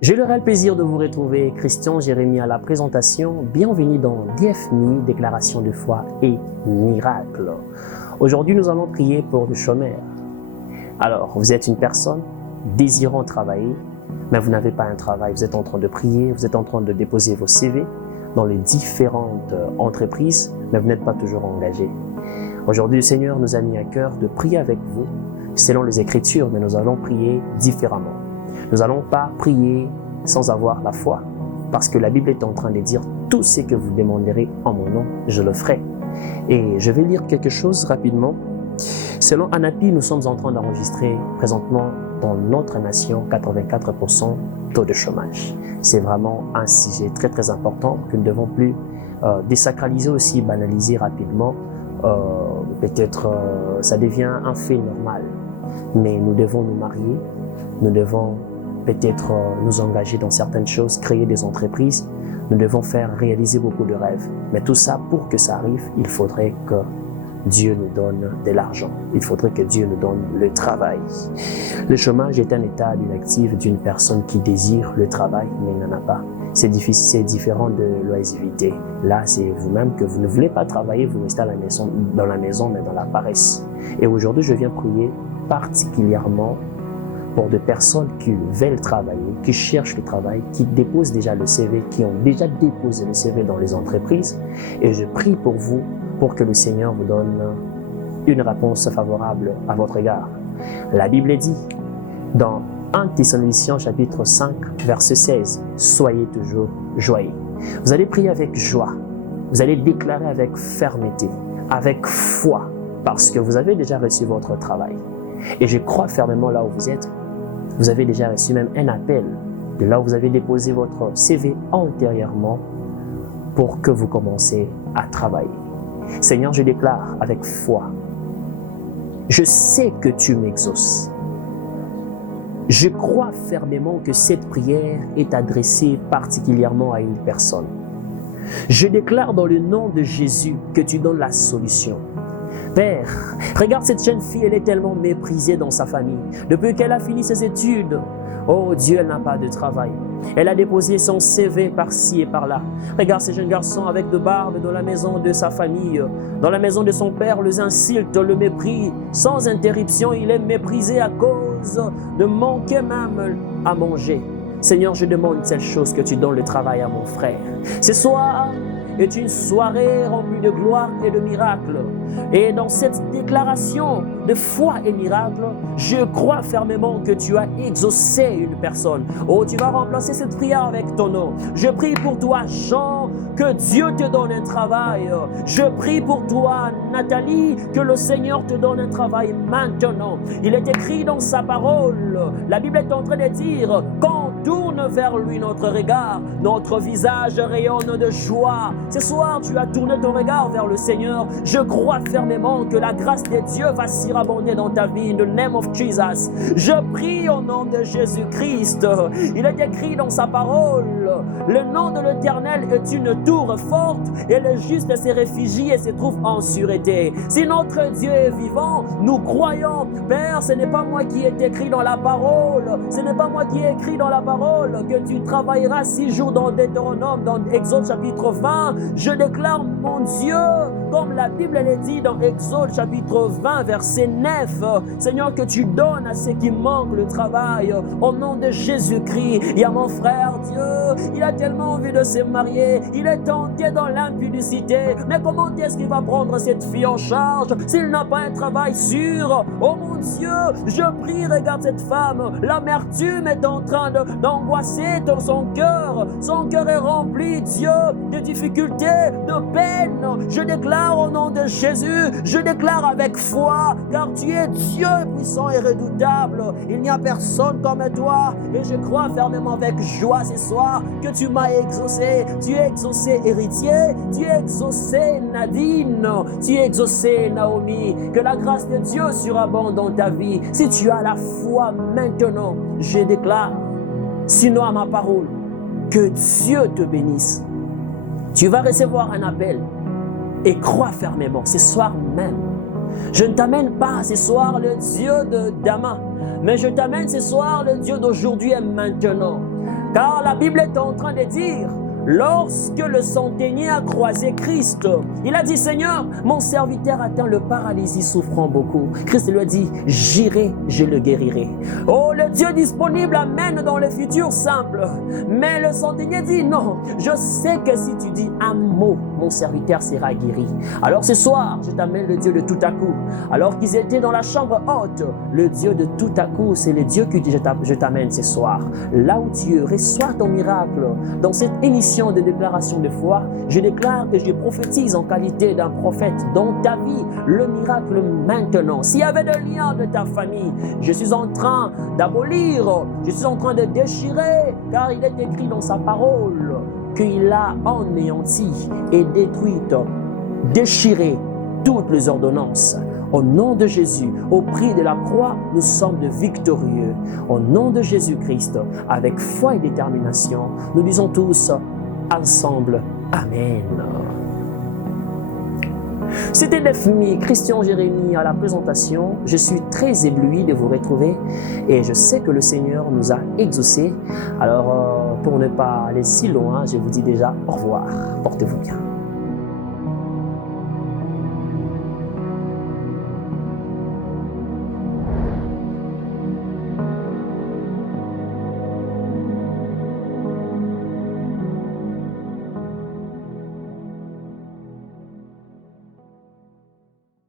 J'ai le réel plaisir de vous retrouver, Christian Jérémie à la présentation. Bienvenue dans DFMI, Déclaration de foi et miracle. Aujourd'hui, nous allons prier pour le chômeur. Alors, vous êtes une personne désirant travailler, mais vous n'avez pas un travail. Vous êtes en train de prier, vous êtes en train de déposer vos CV dans les différentes entreprises, mais vous n'êtes pas toujours engagé. Aujourd'hui, le Seigneur nous a mis à cœur de prier avec vous, selon les Écritures, mais nous allons prier différemment. Nous n'allons pas prier sans avoir la foi, parce que la Bible est en train de dire « Tout ce que vous demanderez en mon nom, je le ferai ». Et je vais lire quelque chose rapidement. Selon Anapi, nous sommes en train d'enregistrer présentement dans notre nation 84% taux de chômage. C'est vraiment un sujet très très important que nous ne devons plus désacraliser aussi, banaliser rapidement. Peut-être ça devient un fait normal, mais nous devons nous marier, nous devons peut-être nous engager dans certaines choses, créer des entreprises, nous devons faire réaliser beaucoup de rêves. Mais tout ça, pour que ça arrive, il faudrait que Dieu nous donne de l'argent. Il faudrait que Dieu nous donne le travail. Le chômage est un état d'inactif d'une personne qui désire le travail, mais n'en a pas. C'est difficile, c'est différent de l'oisiveté. Là, c'est vous-même que vous ne voulez pas travailler, vous restez à la maison, mais dans la paresse. Et aujourd'hui, je viens prier particulièrement pour des personnes qui veulent travailler, qui cherchent le travail, qui déposent déjà le CV, qui ont déjà déposé le CV dans les entreprises. Et je prie pour vous, pour que le Seigneur vous donne une réponse favorable à votre égard. La Bible dit dans 1 Thessaloniciens chapitre 5, verset 16, « Soyez toujours joyeux ». Vous allez prier avec joie, vous allez déclarer avec fermeté, avec foi, parce que vous avez déjà reçu votre travail. Et je crois fermement là où vous êtes, vous avez déjà reçu même un appel de là où vous avez déposé votre CV antérieurement pour que vous commenciez à travailler. Seigneur, je déclare avec foi, je sais que tu m'exauces. Je crois fermement que cette prière est adressée particulièrement à une personne. Je déclare dans le nom de Jésus que tu donnes la solution. Père, regarde cette jeune fille, elle est tellement méprisée dans sa famille. Depuis qu'elle a fini ses études, oh Dieu, elle n'a pas de travail. Elle a déposé son CV par-ci et par-là. Regarde ce jeune garçon avec de barbe dans la maison de sa famille. Dans la maison de son père, les insultes, le mépris. Sans interruption, il est méprisé à cause de manquer même à manger. Seigneur, je demande cette chose que tu donnes le travail à mon frère. Ce soir est une soirée remplie de gloire et de miracles. Et dans cette déclaration de foi et miracle, je crois fermement que tu as exaucé une personne. Oh, tu vas remplacer cette prière avec ton nom. Je prie pour toi, Jean, que Dieu te donne un travail. Je prie pour toi, Nathalie, que le Seigneur te donne un travail maintenant. Il est écrit dans sa parole, la Bible est en train de dire, quand on tourne vers lui notre regard, notre visage rayonne de joie. Ce soir, tu as tourné ton regard vers le Seigneur. Je crois fermement que la grâce de Dieu va surabonder dans ta vie. In the name of Jesus. Je prie au nom de Jésus-Christ. Il est écrit dans sa parole, le nom de l'Éternel est une tour forte et le juste se réfugie et se trouve en sûreté. Si notre Dieu est vivant, nous croyons. Père, ce n'est pas moi qui est écrit dans la parole. Ce n'est pas moi qui ai écrit dans la parole que tu travailleras 6 jours dans Deutéronome, dans Exode chapitre 20. Je déclare, mon Dieu, comme la Bible elle dit dans Exode chapitre 20, verset 9, Seigneur, que tu donnes à ceux qui manquent le travail. Au nom de Jésus-Christ, il y a mon frère Dieu, il a tellement envie de se marier, il est tenté dans l'impudicité, mais comment est-ce qu'il va prendre cette fille en charge s'il n'a pas un travail sûr? Oh mon Dieu, je prie, regarde cette femme, l'amertume est en train d'angoisser dans son cœur est rempli, Dieu, de difficultés, de peine. Je déclare au nom de Jésus, je déclare avec foi, car tu es Dieu puissant et redoutable. Il n'y a personne comme toi, et je crois fermement avec joie ce soir que tu m'as exaucé. Tu es exaucé héritier, tu es exaucé Nadine, tu es exaucé Naomi. Que la grâce de Dieu surabonde dans ta vie. Si tu as la foi maintenant, je déclare, sinon à ma parole, que Dieu te bénisse. Tu vas recevoir un appel et crois fermement ce soir même. Je ne t'amène pas ce soir le Dieu de demain, mais je t'amène ce soir le Dieu d'aujourd'hui et maintenant. Car la Bible est en train de dire, lorsque le centenier a croisé Christ, il a dit, Seigneur, mon serviteur atteint le paralysie souffrant beaucoup. Christ lui a dit, j'irai, je le guérirai. Oh, le Dieu disponible amène dans le futur simple. Mais le centenier dit, non, je sais que si tu dis un mot, mon serviteur sera guéri. Alors ce soir, je t'amène le Dieu de tout à coup. Alors qu'ils étaient dans la chambre haute, le Dieu de tout à coup, c'est le Dieu que je t'amène ce soir. Là où tu reçois ton miracle, dans cette émission de déclaration de foi, je déclare que je prophétise en qualité d'un prophète dans ta vie le miracle maintenant. S'il y avait des liens de ta famille, je suis en train d'abolir, je suis en train de déchirer, car il est écrit dans sa parole qu'il a anéanti et détruit, déchiré toutes les ordonnances. Au nom de Jésus, au prix de la croix, nous sommes de victorieux. Au nom de Jésus-Christ, avec foi et détermination, nous disons tous ensemble, Amen. C'était DEFMI, Christian Jérémie à la présentation. Je suis très ébloui de vous retrouver et je sais que le Seigneur nous a exaucés. Alors, pour ne pas aller si loin, je vous dis déjà au revoir. Portez-vous bien.